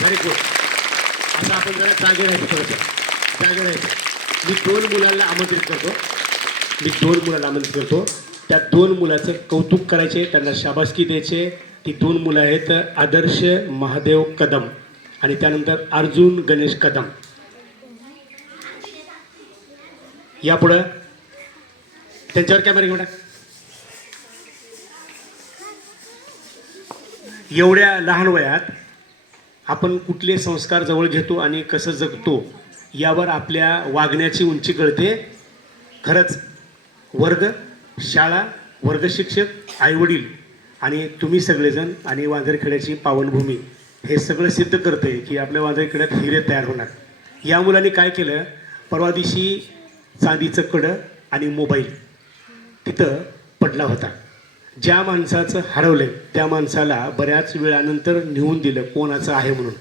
Very good. आता आपण जरा जागे राहायचं, थोडंसं जागे राहायचं. मी दोन मुलांना आमंत्रित करतो. त्या दोन मुलाचं कौतुक करायचे, त्यांना शाबासकी द्यायचे. ती दोन मुलं आहेत आदर्श महादेव कदम आणि त्यानंतर अर्जुन गणेश कदम. यापुढं त्यांच्यावर कॅमेरा घेऊन. एवढ्या लहान वयात आपण कुठले संस्कार जवळ घेतो आणि कसं जगतो यावर आपल्या वागण्याची उंची कळते. खरंच वर्ग, शाळा, वर्ग शिक्षक, आईवडील आणि तुम्ही सगळेजण आणि वांजरखेड्याची पावनभूमी हे सगळं सिद्ध करते की आपल्या वांजरखेड्यात हिरे तयार होणार. या मुलांनी काय केलं, परवा दिवशी चांदीचं कडं आणि मोबाईल तिथं पडला होता. ज्या माणसाचं हरवलं त्या माणसाला बऱ्याच वेळानंतर नेऊन दिलं कोणाचं आहे म्हणून.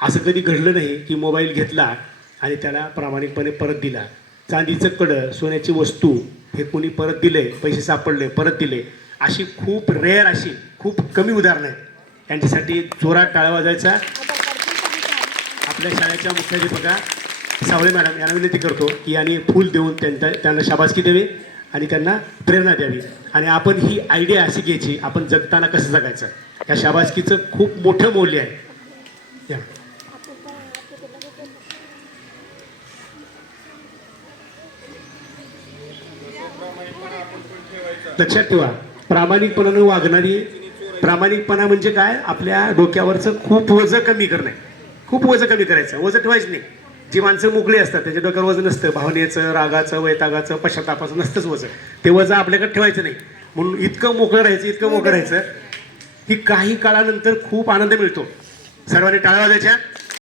असं कधी घडलं नाही की मोबाईल घेतला आणि त्याला प्रामाणिकपणे परत दिला. चांदीचं कडं, सोन्याची वस्तू हे कोणी परत दिले, पैसे सापडले परत दिले, अशी खूप रेअर, अशी खूप कमी उदाहरणं आहेत. त्यांच्यासाठी जोरात टाळ्या वाजायचा. आपल्या शाळेच्या मुख्याध्यापिका सावळे मॅडम यांना विनंती करतो की यांनी फूल देऊन त्यांना शाबासकी द्यावी आणि त्यांना प्रेरणा द्यावी. आणि आपण ही आयडिया अशी घ्यायची, आपण जगताना कसं जगायचं, या शाबासकीचं खूप मोठं मौल्य आहे. या लक्षात ठेवा, प्रामाणिकपणानं वागणारी. प्रामाणिकपणा म्हणजे काय, आपल्या डोक्यावरचं खूप वजन कमी करणं. खूप वजन कमी करायचं, वजन ठेवायचं नाही. जी माणसं मोकळी असतात त्याच्या डोक्यावर वजन नसतं, भावनेचं, रागाचं, वैतागाचं, पश्चातापाचं नसतंच वजन. ते वजन आपल्याकडे ठेवायचं नाही. म्हणून इतकं मोकळं राहायचं की काही काळानंतर खूप आनंद मिळतो. सर्वांनी टाळ्या वाजायच्या.